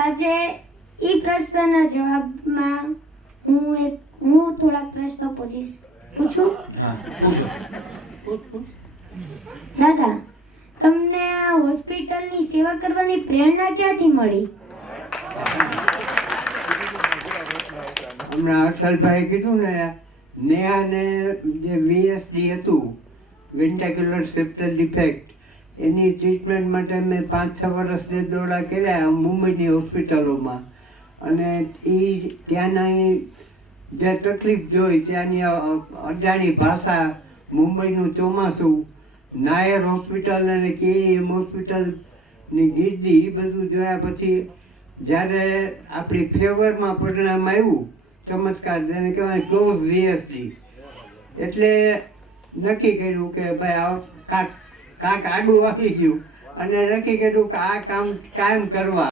આજે એ પ્રશ્નના જવાબમાં હું એક હું થોડાક પ્રશ્નો પૂછીશ. પૂછું? દાદા તમને આ હોસ્પિટલની સેવા કરવાની પ્રેરણા ક્યાંથી મળી? હમણાં અક્ષરભાઈ કીધું ને નેહાને જે વીએસડી હતું વેન્ટેક્યુલર સેપ્ટલ ડિફેક્ટ એની ટ્રીટમેન્ટ માટે મેં પાંચ છ વર્ષ જે દોડા કર્યા મુંબઈની હોસ્પિટલોમાં. અને એ ત્યાંના જે તકલીફ જોઈ ત્યાંની અજાણી ભાષા મુંબઈનું ચોમાસું, નાયર હોસ્પિટલ અને કેએમ હોસ્પિટલની ગીર્દી એ બધું જોયા પછી જ્યારે આપણી ફેવરમાં પરિણામ આવ્યું, ચમત્કાર જેને કહેવાય ક્લોઝ વીએસડી એટલે નક્કી કર્યું કે ભાઈ આ કાંક કાંક આડું આવી ગયું. અને નક્કી કર્યું કે આ કામ કાયમ કરવા.